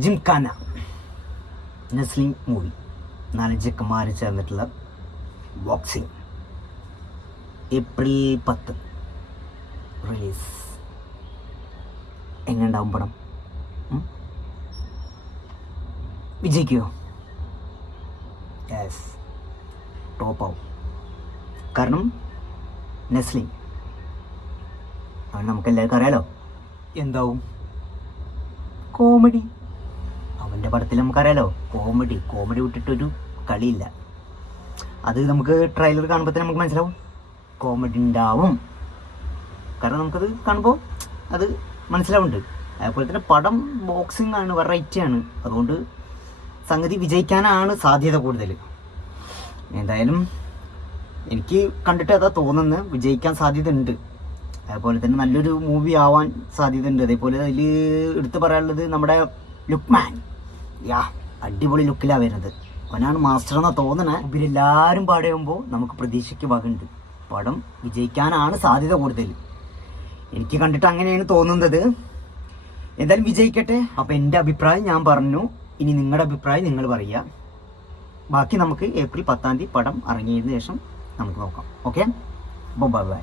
Gymkhana Nazim movie. 4 ചെക്കന്മാർ ചേർന്നിട്ടുള്ള boxing. April 10 release. എങ്ങനെയുണ്ടാവും പടം? വിജയിക്കുമോ? Yes, ടോപ്പാവും. കാരണം നസ്ലിം അവൻ നമുക്കെല്ലാവർക്കും അറിയാലോ. എന്താവും? കോമഡി. അവൻ്റെ പടത്തിൽ നമുക്കറിയാലോ, കോമഡി വിട്ടിട്ടൊരു കളിയില്ല. അത് നമുക്ക് ട്രെയിലർ കാണുമ്പോൾ തന്നെ നമുക്ക് മനസ്സിലാവും കോമഡി ഉണ്ടാവും. കാരണം നമുക്കത് കാണുമ്പോൾ അത് മനസ്സിലാവുന്നുണ്ട്. അതുപോലെ തന്നെ പടം ബോക്സിംഗ് ആണ്, വെറൈറ്റിയാണ്. അതുകൊണ്ട് സംഗതി വിജയിക്കാനാണ് സാധ്യത കൂടുതൽ. എന്തായാലും എനിക്ക് കണ്ടിട്ട് അതാ തോന്നുന്നത്, വിജയിക്കാൻ സാധ്യത ഉണ്ട്. അതുപോലെ തന്നെ നല്ലൊരു മൂവി ആവാൻ സാധ്യത ഉണ്ട്. അതേപോലെ അതിൽ എടുത്തു പറയാനുള്ളത് നമ്മുടെ ലുക്മാൻ. അടിപൊളി ലുക്കിലാണ് വരുന്നത്. അവനാണ് മാസ്റ്റർ എന്നാണ് തോന്നണേ. ഇവരെല്ലാവരും പാടുമ്പോൾ നമുക്ക് പ്രതീക്ഷയ്ക്ക് വകുണ്ട്. പടം വിജയിക്കാനാണ് സാധ്യത കൂടുതൽ. എനിക്ക് കണ്ടിട്ട് അങ്ങനെയാണ് തോന്നുന്നത്. എന്തായാലും വിജയിക്കട്ടെ. അപ്പോൾ എൻ്റെ അഭിപ്രായം ഞാൻ പറഞ്ഞു. ഇനി നിങ്ങളുടെ അഭിപ്രായം നിങ്ങൾ പറയുക. ബാക്കി നമുക്ക് ഏപ്രിൽ 10 പടം ഇറങ്ങിയതിന് ശേഷം നമുക്ക് നോക്കാം. Okay, bye bye.